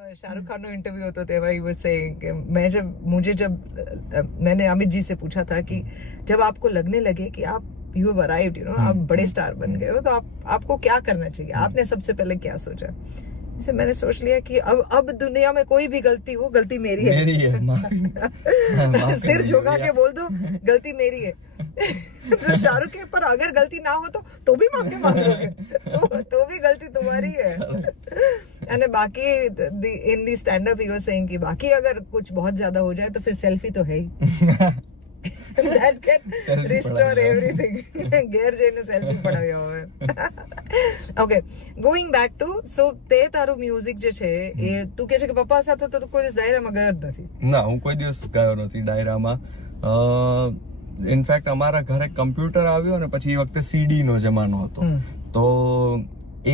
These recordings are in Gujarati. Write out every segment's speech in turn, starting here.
शाहरुख खान नो इंटरव्यू होता था वही वो सेइंग कि मैंने अमित जी से पूछा था कि जब आपको लगने लगे कि आप you have arrived you know आप बड़े स्टार बन गए हो तो आपको क्या करना चाहिए, आपने सबसे पहले क्या सोचा? इसे मैंने सोच लिया कि अब दुनिया में कोई भी गलती हो, गलती मेरी है। सिर झुका के बोल दो गलती मेरी है। तो शाहरुख के पर अगर गलती ना हो तो भी माफी मांग लोगे, तो भी गलती तुम्हारी है। यानी बाकी in the stand up he was saying कि बाकी अगर कुछ बहुत ज्यादा हो जाए तो फिर सेल्फी तो है ही। That can restore everything. ઘેર જઈને સેલ્ફી પડાવ્યો હવે. Okay, going back to તે તારું મ્યુઝિક જે છે એ તું કહે છે કે પપ્પા સાથે તો કોઈ દિવસ ડાયરામાં ગયો જ નથી? ના, હું કોઈ દિવસ ગયો નથી ડાયરામાં. ઇનફેક્ટ અમારા ઘરે કમ્પ્યુટર આવ્યો અને પછી એ વખતે સીડી નો જમાનો હતો, તો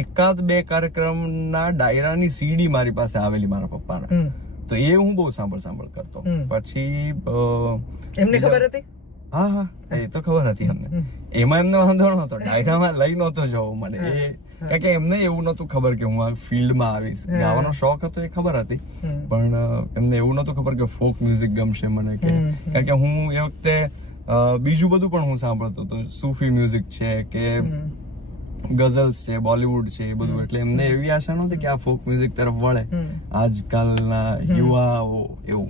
એકાદ બે કાર્યક્રમના ડાયરાની સીડી મારી પાસે આવેલી મારા પપ્પાના, તો એ હું બહુ સાંભળ કરતો. પછી એમને ખબર હતી? હા, એ તો ખબર હતી અમને. એમાં એમને વાંધો નતો, ડાયરામાં લઈ નતો જવું મને, એ કારણ કે એમને એવું નતું ખબર કે હું આ ફિલ્ડમાં આવીશ. ગાવાનો શોખ હતો એ ખબર હતી, પણ એમને એવું નતું ખબર કે ફોક મ્યુઝિક ગમશે મને, કે કારણ કે હું એ વખતે બીજું બધું પણ હું સાંભળતો હતો, સૂફી મ્યુઝિક છે કે ગઝલ્સ છે, બોલીવુડ છે, એ બધું. એટલે એમને એવી આશા નહોતી કે આ ફોક મ્યુઝિક તરફ વળે આજકાલના યુવાઓ. એવું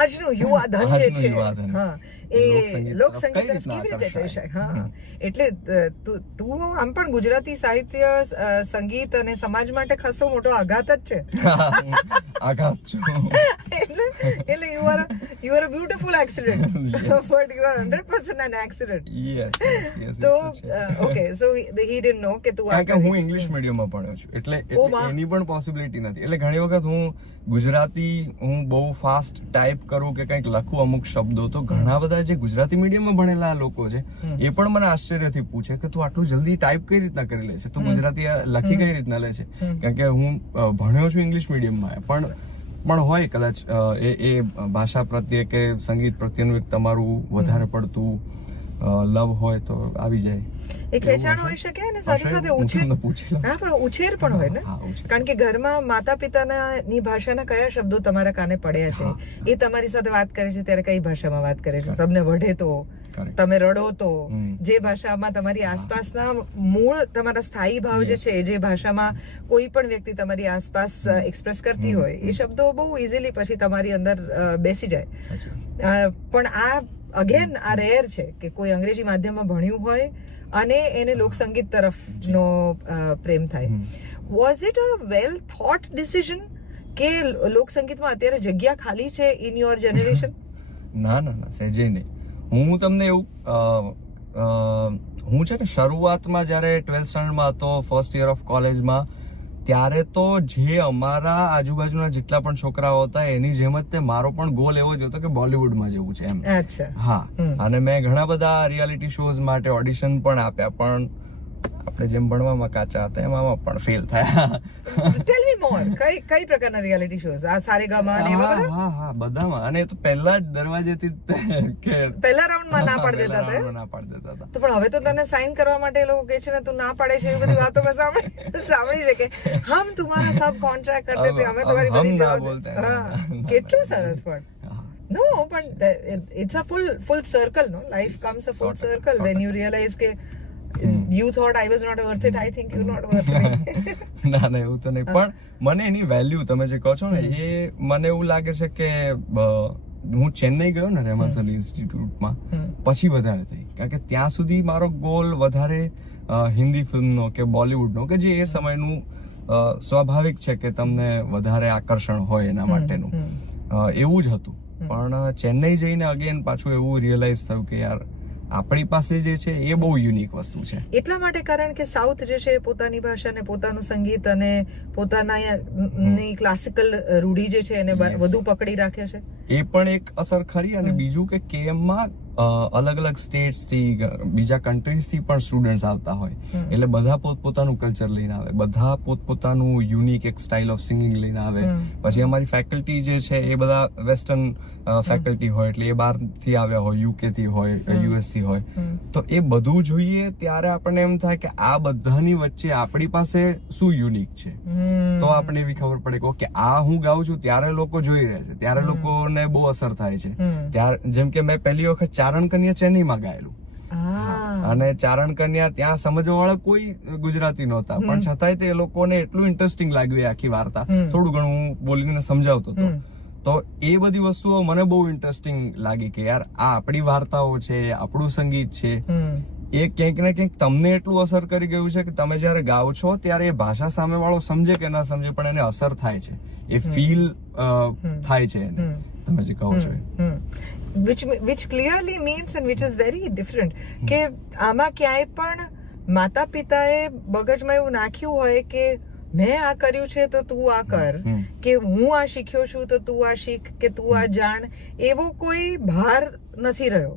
આજનું યુવા ધન જે છે એ લોક સંગીત તરફ કેવી રીતે જઈ શકે? હા, એટલે તું આમ પણ ગુજરાતી સાહિત્ય, સંગીત અને સમાજ માટે ખાસો મોટો આઘાત જ છે. આઘાત છું. એટલે you are a beautiful accident, but you are 100% an accident. Yes. તો okay, so he didn't know કે તું, કારણ કે હું ઇંગ્લિશ મીડિયમમાં ભણ્યો છું, એટલે એની પણ પોસિબિલિટી નથી. એટલે ઘણી વખત હું ગુજરાતી હું બહુ ફાસ્ટ ટાઈપ કરું કે કંઈક લખું અમુક શબ્દો, તો ઘણા બધા જે ગુજરાતી મીડિયમમાં ભણેલા લોકો છે એ પણ મને આશ્ચર્યથી પૂછે કે તું આટલું જલ્દી ટાઈપ કઈ રીતના કરી લે છે, તું ગુજરાતી લખી કઈ રીતના લે છે? કારણ કે હું ભણ્યો છું ઇંગ્લિશ મીડિયમમાં, પણ હોય કદાચ એ ભાષા પ્રત્યે કે સંગીત પ્રત્યેનું એક તમારું વધારે પડતું લવ હોય તો આવી જાય. એ ખેંચાણ હોઈ શકે અને સાથે સાથે ઉછેર, હા પણ ઉછેર પણ હોય ને, કારણ કે ઘરમાં માતા પિતાના ની ભાષાના કયા શબ્દો તમારા કાને પડ્યા છે, એ તમારી સાથે વાત કરે છે ત્યારે કઈ ભાષામાં વાત કરે છે, તમને વઢે તો, તમે રડો તો, જે ભાષામાં તમારી આસપાસના મૂળ તમારા સ્થાયી ભાવ જે છે, જે ભાષામાં કોઈ પણ વ્યક્તિ તમારી આસપાસ એક્સપ્રેસ કરતી હોય, એ શબ્દો બહુ ઇઝીલી પછી તમારી અંદર બેસી જાય. પણ આ અગેન આ રેર છે કે કોઈ અંગ્રેજી માધ્યમમાં ભણ્યું હોય અને એને લોકસંગીત તરફનો પ્રેમ થાય. Was it a well thought decision કે લોકસંગીતમાં અત્યારે જગ્યા ખાલી છે ઇન યોર જનરેશન? ના, સહેજે નહીં. હું તમને એવું, હું છે ને શરૂઆતમાં જયારે 12th સ્ટાન્ડર્ડમાં હતો, ફર્સ્ટ યર ઓફ કોલેજમાં, ત્યારે તો જે અમારા આજુબાજુના જેટલા પણ છોકરાઓ હતા એની જેમ જ તે મારો પણ ગોલ એવો જ હતો કે બોલિવૂડમાં જવું છે એમ. હા, અને મેં ઘણા બધા રિયાલિટી શોઝ માટે ઓડિશન પણ આપ્યા, પણ આપણે જેમ ભણવામાં કાચા હતા એમાં પણ ફેલ થયા. ટેલ મી મોર, કઈ પ્રકારના રિયાલિટી શોઝ? આ સારેગામા ને એવા બધા? હા, બધામાં. અને એ તો પહેલા જ દરવાજેથી કે પહેલા રાઉન્ડમાં ના પાડી દેતા હતા. તો પણ હવે તો તને સાઇન કરવા માટે એ લોકો કહે છે ને તું ના પાડે છે, એ બધી વાતો મેં સાંભળી છે કે હમ તમારા સબ કોન્ટ્રાક્ટ કરતે થે, અમે તમારી બધી જવાબદારી. કેટલું સરસ. પણ નો, પણ it's a full circle, no, life comes a full circle when you realise કે you thought I was not worth it, I think you're not worth it. ના, એવું તો નહીં, પણ મને એની વેલ્યુ તમે જે કહો છો ને એ મને એવું લાગે છે કે હું ચેન્નઈ ગયો ને રેમાસન ઇન્સ્ટિટ્યૂટમાં પછી વધારે થઈ, કારણ કે ત્યાં સુધી મારો ગોલ વધારે હિન્દી ફિલ્મનો કે બોલિવૂડનો, કે જે એ સમયનું સ્વાભાવિક છે કે તમને વધારે આકર્ષણ હોય એના માટેનું, એવું જ હતું. પણ ચેન્નઈ જઈને અગેન પાછું એવું રિયલાઇઝ થયું કે યાર આપણી પાસે જે છે એ બહુ યુનિક વસ્તુ છે. એટલા માટે કારણ કે સાઉથ જે છે પોતાની ભાષા ને પોતાનું સંગીત અને પોતાના ક્લાસિકલ રૂઢી જે છે એને વધુ પકડી રાખે છે. એ પણ એક અસર ખરી. અને બીજું કે કેએમમાં અલગ અલગ સ્ટેટ્સ થી બીજા કન્ટ્રીઝ થી પણ સ્ટુડન્ટ્સ આવતા હોય એટલે બધા પોતપોતાનું કલ્ચર લઈને આવે, બધા પોતપોતાનું યુનિક એક સ્ટાઇલ ઓફ સિંગિંગ લઈને આવે. પછી અમારી ફેકલ્ટી જે છે એ બધા વેસ્ટર્ન ફેકલ્ટી હોય એટલે એ બહાર થી આવ્યા હોય, યુકે થી હોય, યુએસ થી હોય. તો એ બધું જોઈએ ત્યારે આપણને એમ થાય કે આ બધાની વચ્ચે આપણી પાસે શું યુનિક છે. તો આપણને એવી ખબર પડે કે ઓકે આ હું ગાઉં છું ત્યારે લોકો જોઈ રહ્યા છે, ત્યારે લોકોને બહુ અસર થાય છે. ત્યારે જેમ કે મેં પહેલી વખત ચારણ કન્યા ચેન્નઈમાં ગાયેલું અને ચારણ કન્યા ત્યાં સમજવા વાળા કોઈ ગુજરાતી નહોતા, પણ છતાંય તે લોકોને એટલું ઇન્ટરેસ્ટિંગ લાગ્યું એ આખી વાર્તા. થોડું ઘણું હું બોલીને સમજાવતો હતો. તો એ બધી વસ્તુઓ મને બહુ ઇન્ટરેસ્ટિંગ લાગી કે યાર આ આપણી વાર્તાઓ છે, આપણું સંગીત છે. એ ક્યાંક ને ક્યાંક તમને એટલું અસર કરી ગયું છે કે તમે જયારે ગાઓ છો ત્યારે એ ભાષા સામે વાળો સમજે કે ના સમજે પણ એને અસર થાય છે, એ ફીલ થાય છે એને તમે જે કહો છો. which clearly means and which is very different કે આમાં ક્યાંય પણ માતા પિતાએ મગજમાં એવું નાખ્યું હોય કે મેં આ કર્યું છે તો તું આ કર, કે હું આ શીખ્યો છું તો તું આ શીખ, કે તું આ જાણ, એવો કોઈ ભાર નથી રહ્યો.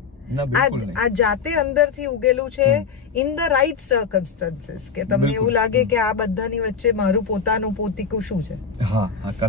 આ જાતે અંદરથી ઉગેલું છે ઇન ધ રાઈટ સર્કમસ્ટન્સીસ કે તમને એવું લાગે કે આ બધાની વચ્ચે મારું પોતાનું પોતીકું શું છે. હા